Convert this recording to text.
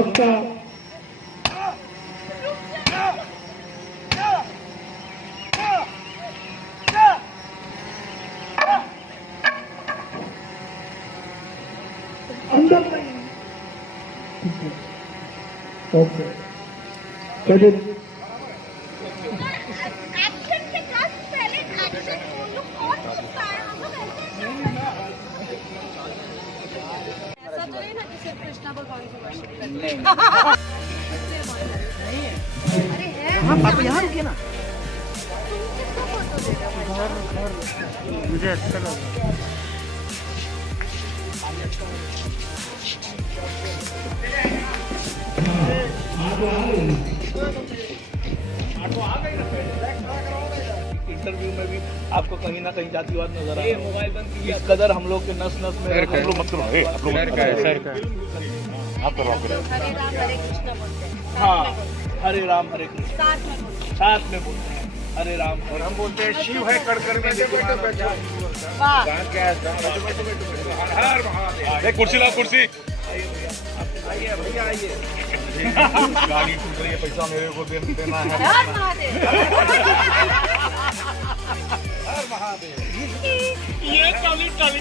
भाजपा अंदर नहीं। Okay action के जस्ट पहले एक्शन बोलो कौन सकता है हम लोग ऐसा तो नहीं ना कि सिर्फ कृष्णा भगवान को वर्शिप करते हैं। अरे है हाँ पापा यहाँ रुकिए ना। तुम किसको फोटो दे रहे हो? मुझे अच्छा लगा। इंटरव्यू में भी आपको कहीं ना कहीं जातिवाद नजर आ रहा है। इस कदर हम लोग के नस नस में आप लोग मत करो। आप करो हरे राम हरे कृष्णा बोलते हैं। हाँ, हरे राम हरे कृष्ण साथ में बोलते हैं। साथ में बोलते हैं हरे राम। और हम बोलते हैं शिव है कड़कर में। वाह कुर्सी लाओ कुर्सी। आइए भैया आइए। गाड़ी टूट रही है, पैसा मेरे को देना है। हर महादेव। हर महादेव। ये काली काली